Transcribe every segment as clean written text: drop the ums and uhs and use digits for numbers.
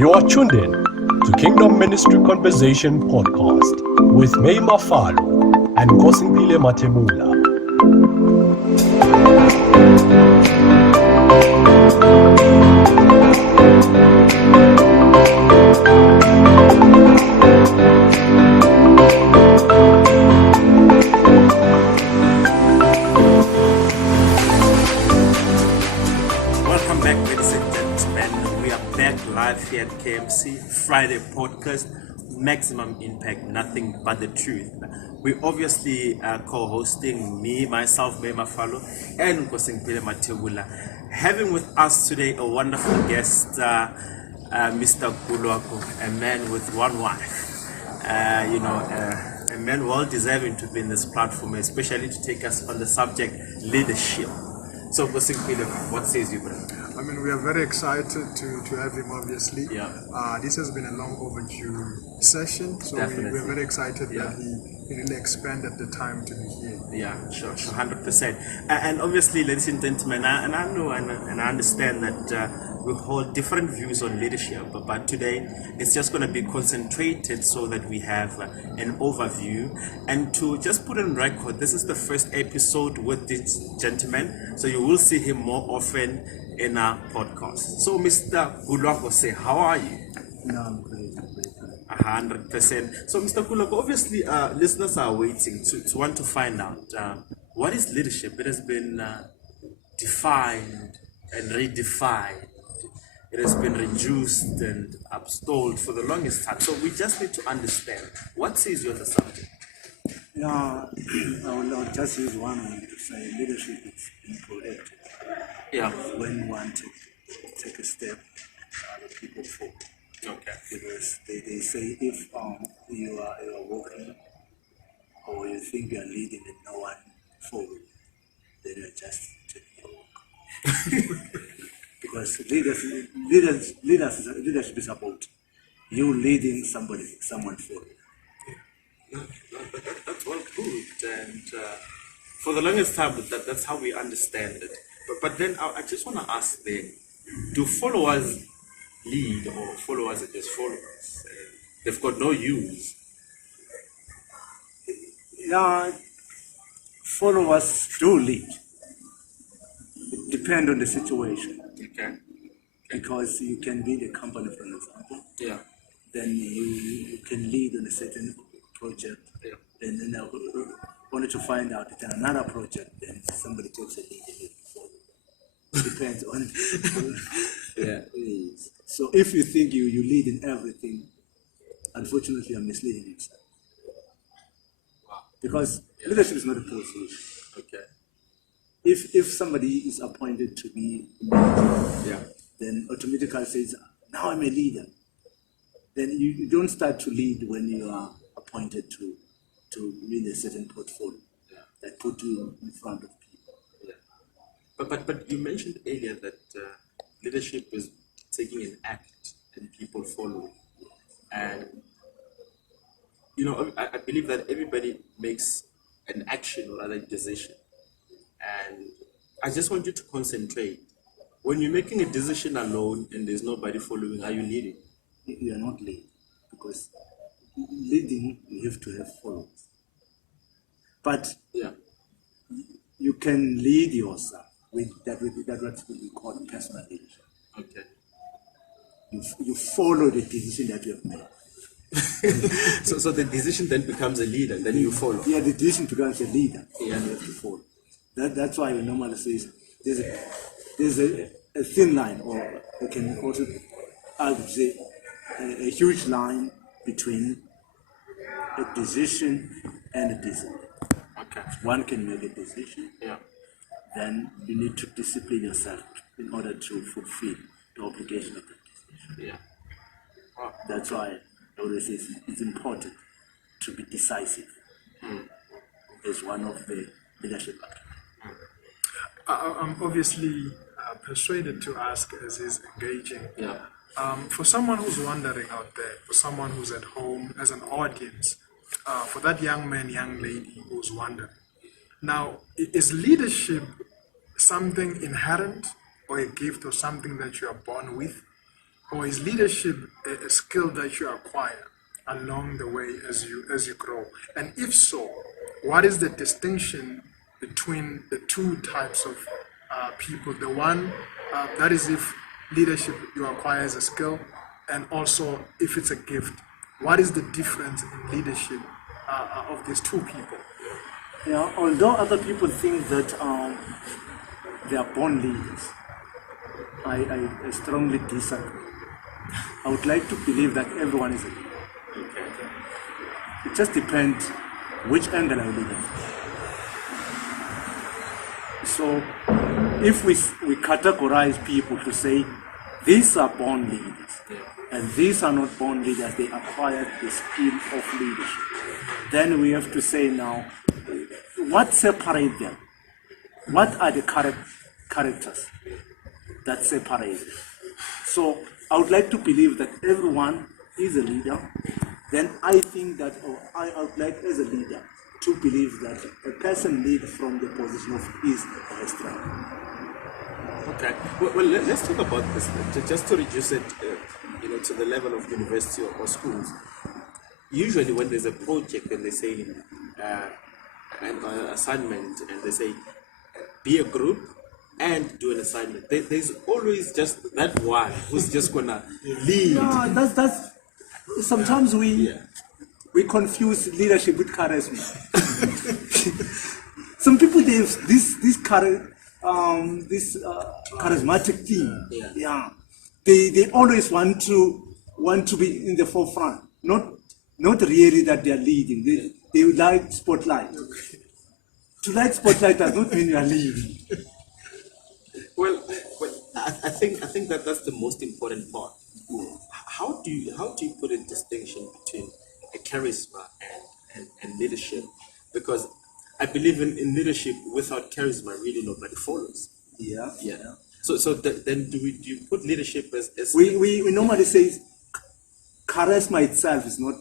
You are tuned in to Kingdom Ministry Conversation Podcast with May Mafalo and Kosimpile Matebula. Welcome back, ladies and gentlemen. We are back live here at KMC Friday podcast, Maximum Impact, Nothing But the Truth. We obviously are co-hosting me, myself, May Mafalo, and Nkosimpile Matebula. Having with us today a wonderful guest, Mr. Gulwako, a man with one wife. A man well deserving to be in this platform, especially to take us on the subject leadership. So, Nkosimpile, what says you, brother? I mean, we are very excited to have him, obviously. Yeah. This has been a long overdue session, so we're very excited that he really expanded the time to be here. Yeah, sure, 100%. And obviously, ladies and gentlemen, I know and I understand that we hold different views on leadership, but today it's just going to be concentrated so that we have an overview. And to just put on record, this is the first episode with this gentleman, so you will see him more often in our podcast. So, Mr. Gulwako, say, how are you? No, I'm great. 100%. So, Mr. Gulwako, obviously, listeners are waiting to want to find out what is leadership. It has been defined and redefined. It has been reduced and upstalled for the longest time. So, we just need to understand what says you on the subject. Yeah, I'll just use one word to say leadership is incorrect. Yeah. When one take a step, other people fall. Okay. Because they say if you are walking or you think you are leading and no one follows, then you are just taking a walk. Because leadership is about you leading someone following. That's well put, and for the longest time, that's how we understand it. But then I just want to ask then, do followers lead or followers are just followers? They've got no use. Yeah, followers do lead. It depends on the situation. Okay. Because you can lead a company, for example. Yeah. Then you can lead on a certain project. Yeah. And then only to find out that another project, then somebody takes a lead and you follow. It depends on. Yeah. So if you think you lead in everything, unfortunately you're misleading yourself. Wow. Because leadership is not a position. Okay. If somebody is appointed to be a leader, Yeah. then automatically says, now I'm a leader. Then you don't start to lead when you are appointed to lead a certain portfolio that put you in front of people. Yeah. But you mentioned earlier that leadership is taking an act and people follow. And I believe that everybody makes an action or rather a decision. And I just want you to concentrate. When you're making a decision alone and there's nobody following, are you leading? You are not leading, because leading you have to have followers. But you can lead yourself with what we call personal leadership. Okay. You follow the decision that you have made. So the decision then becomes a leader, then you follow. Yeah, the decision becomes a leader. Yeah. And you have to follow. That's why we normally say there's a thin line, or we can also say a huge line between a decision and a discipline. Okay. One can make a decision, Yeah. then you need to discipline yourself in order to fulfill the obligation of the decision. Yeah. Wow. That's why I always say it's important to be decisive. As one of the leadership activities. I'm obviously persuaded to ask, as is engaging. Yeah. For someone who's wondering out there, for someone who's at home as an audience, for that young man, young lady who's wondering. Now, is leadership something inherent or a gift or something that you are born with? or is leadership a skill that you acquire along the way as you grow? And if so, what is the distinction between the two types of people? The one that is if leadership you acquire as a skill, and also if it's a gift. What is the difference in leadership of these two people? Yeah, although other people think that they are born leaders, I strongly disagree. I would like to believe that everyone is a leader. It just depends which angle I look at. So if we categorize people to say these are born leaders and these are not born leaders, they acquired the skill of leadership, then we have to say now, what separates them? What are the characters that separate them? So I would like to believe that everyone is a leader. Then I think that, I would like as a leader to believe that a person leads from the position of his strength. Okay. Well, let's talk about this just to reduce it, to the level of university or schools. Usually, when there's a project and they say an assignment, and they say be a group and do an assignment, there's always just that one who's just gonna lead. No, that's sometimes we confuse leadership with charisma. Some people they have this charismatic thing. Yeah. They always want to be in the forefront. Not really that they are leading. They would like spotlight. To like spotlight does not mean you are leading. Well, I think that's the most important part. How do you put a distinction between a charisma and leadership? Because I believe in leadership without charisma, really nobody follows. Yeah. So then do you put leadership as we normally say charisma itself is not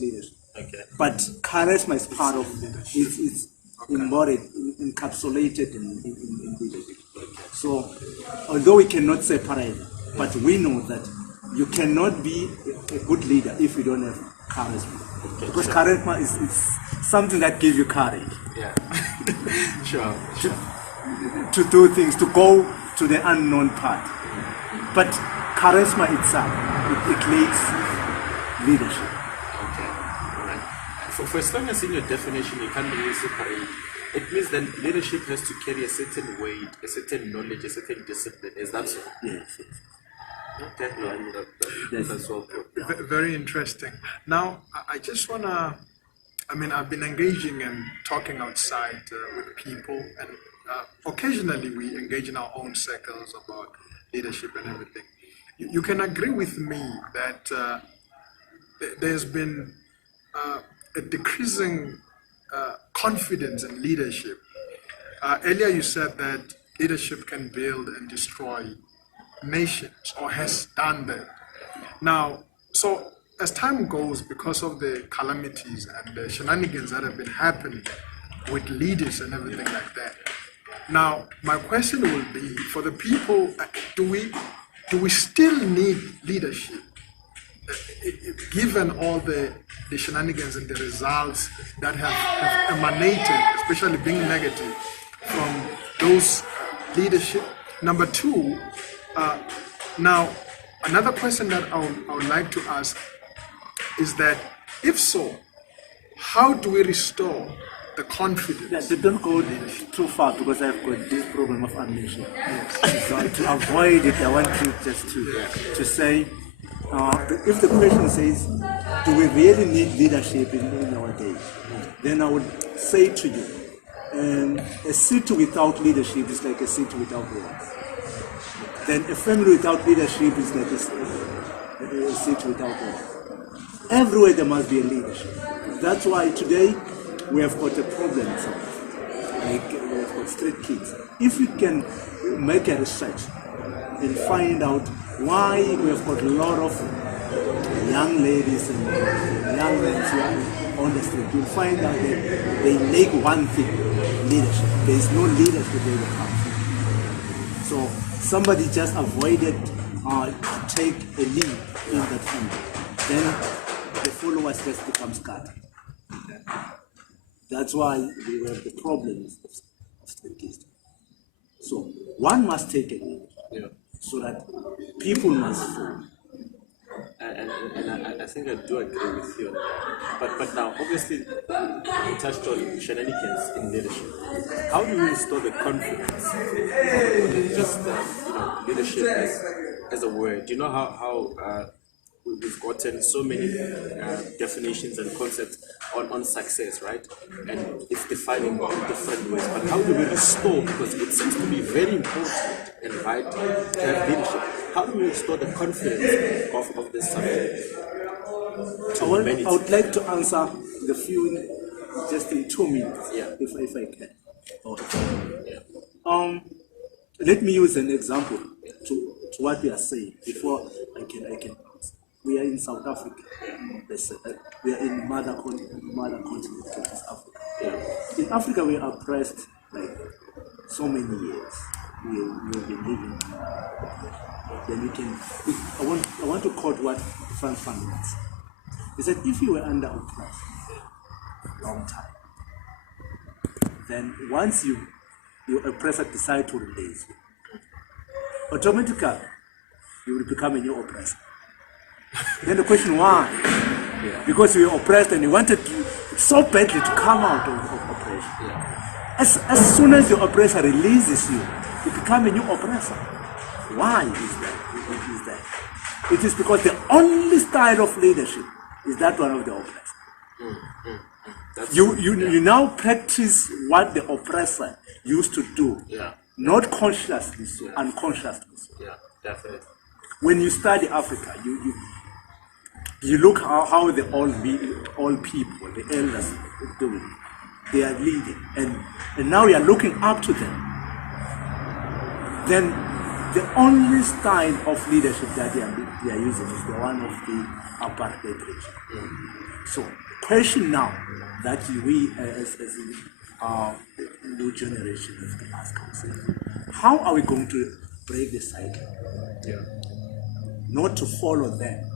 leadership. Okay. But charisma is part of it's embodied, encapsulated in leadership. So although we cannot separate, but we know that you cannot be a good leader if you don't have charisma. Okay, because charisma is something that gives you courage. Yeah. Sure. To do things, to go to the unknown path. But charisma itself, it leads leadership. Okay. All right. For as long as in your definition you can't really separate, it means that leadership has to carry a certain weight, a certain knowledge, a certain discipline. Is that so? Yes. Okay. That's all good. Very interesting. Now, I just want to, I've been engaging and talking outside with people, and occasionally we engage in our own circles about leadership and everything. You can agree with me that there's been a decreasing confidence in leadership. Earlier you said that leadership can build and destroy nations, or has done that. Now, so as time goes, because of the calamities and the shenanigans that have been happening with leaders and everything like that. Now, my question will be, for the people, do we still need leadership? Given all the shenanigans and the results that have emanated, especially being negative, from those leadership. Number two, now another question that I would like to ask is that, if so, how do we restore the confidence? Yeah, don't go too far, because I've got this problem of amnesia. Yes. So to avoid it, I want you just to say, if the question says, do we really need leadership in our day? Then I would say to you, a city without leadership is like a city without walls. Then a family without leadership is like a city without walls. Everywhere there must be a leadership. That's why today we have got a problem. Like we have got street kids. If we can make a research and find out why we have got a lot of young ladies and young men on the street, you'll find out that they lack one thing: leadership. There is no leadership in the country. So somebody just avoided take a lead in that family, then the followers just become scattered. That's why we have the problems of statistics. So one must take a lead, so that people must follow. And I think I do agree with you on that. But now, obviously, you touched on shenanigans in leadership. How do you restore the confidence? Just leadership as a word. You know how we've gotten so many definitions and concepts on success, right? And it's defining in different ways. But how do we restore? Because it seems to be very important and vital to have leadership. How do we restore the confidence of this subject? I would like to answer the few just in 2 minutes, if I can. Let me use an example to what we are saying before I can answer. We are in South Africa. We are in mother continent, which is Africa. In Africa, we are oppressed like so many years. We have been living. Then we can. I want to quote what Frank Fanon said. He said, if you were under oppression a long time, then once your oppressor decide to release you, automatically you will become a new oppressor. Then the question, why? Because you were oppressed and you wanted so badly to come out of oppression. As soon as your oppressor releases you, you become a new oppressor. Why is that? It is because the only style of leadership is that one of the oppressor. You now practice what the oppressor used to do, not consciously so, unconsciously so. Yeah, definitely. When you study Africa, you look how the old people, the elders are doing. They are leading, and now you are looking up to them. Then the only style of leadership that they are using is the one of the apartheid regime. So, question now that we as the new generation have to ask ourselves: how are we going to break the cycle? Not to follow them.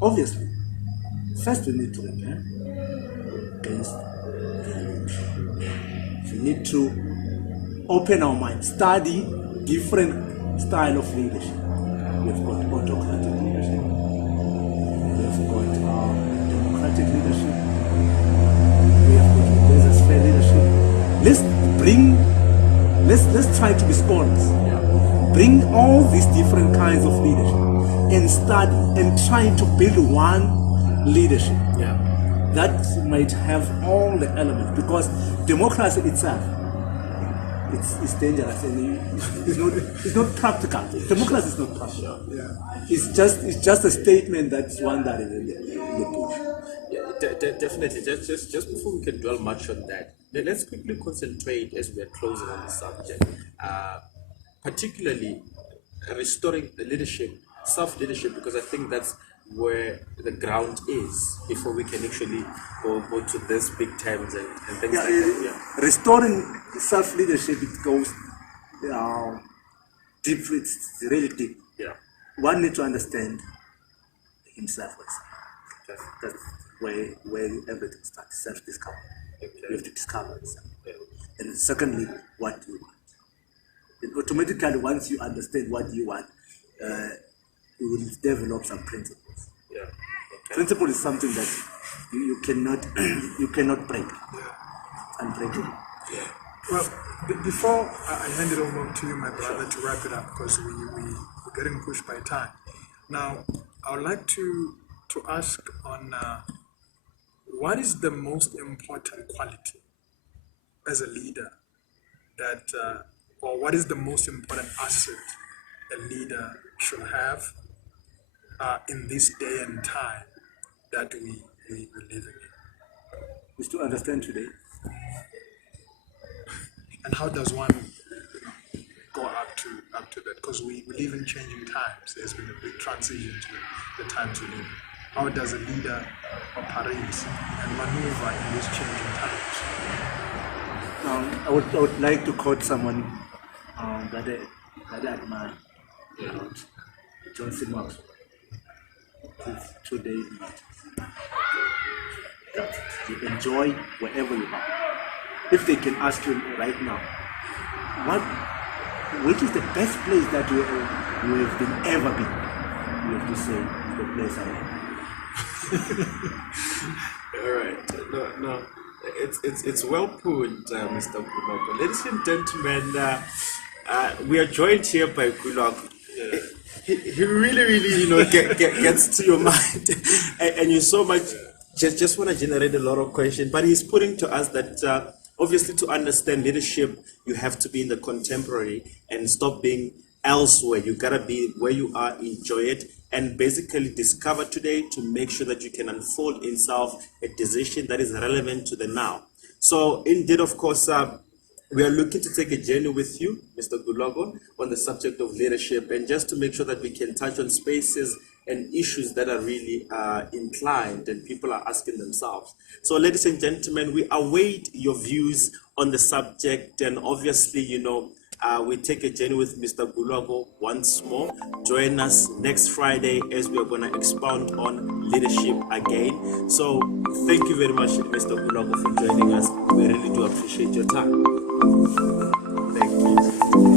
Obviously, first we need to repent against the we need to open our mind, study different style of leadership. We've got autocratic leadership, we've got democratic leadership, we have got laissez-faire leadership. Let's try to be scholars. Bring all these different kinds of leadership and study and try to build one leadership that might have all the elements, because democracy itself it's dangerous and it's not practical. Democracy is not practical. It's just a statement that's one that is in the bush. Definitely. Just before we can dwell much on that, let's quickly concentrate as we are closing on the subject. Particularly restoring the leadership, self-leadership, because I think that's where the ground is before we can actually go to this big terms and things like that. Restoring self-leadership, it goes deep, it's really deep. One needs to understand himself first. That's where everything starts, self-discovery. You have to discover yourself. And secondly, what you want. And automatically, once you understand what you want, you will develop some principles. Principle is something that you cannot break. Unbreakable. Well, before I hand it over to you, my brother, to wrap it up, because we're getting pushed by time. Now, I would like to ask on what is the most important quality as a leader that, or what is the most important asset a leader should have in this day and time that we live in? Is to understand today. And how does one go up to that? Because we live in changing times. There's been a big transition to the times we live in. How does a leader operate and maneuver in these changing times? I would like to quote someone that I admire. about Johnson Maxwell. Today that you enjoy wherever you are. If they can ask you right now, which is the best place that you have been ever been? You have to say the place I am. All right. No. It's well put, Mr. Gulwako. Ladies and gentlemen, we are joined here by Gulwako. He really, gets to your mind, and you so much just want to generate a lot of questions. But he's putting to us that obviously to understand leadership, you have to be in the contemporary and stop being elsewhere. You gotta be where you are, enjoy it, and basically discover today to make sure that you can unfold in self a decision that is relevant to the now. So indeed, of course, we are looking to take a journey with you, Mr. Gulwako, on the subject of leadership, and just to make sure that we can touch on spaces and issues that are really inclined and people are asking themselves. So ladies and gentlemen, we await your views on the subject, and obviously, we take a journey with Mr. Gulwako once more. Join us next Friday as we are going to expound on leadership again. So thank you very much, Mr. Gulwako, for joining us. We really do appreciate your time. Thank you.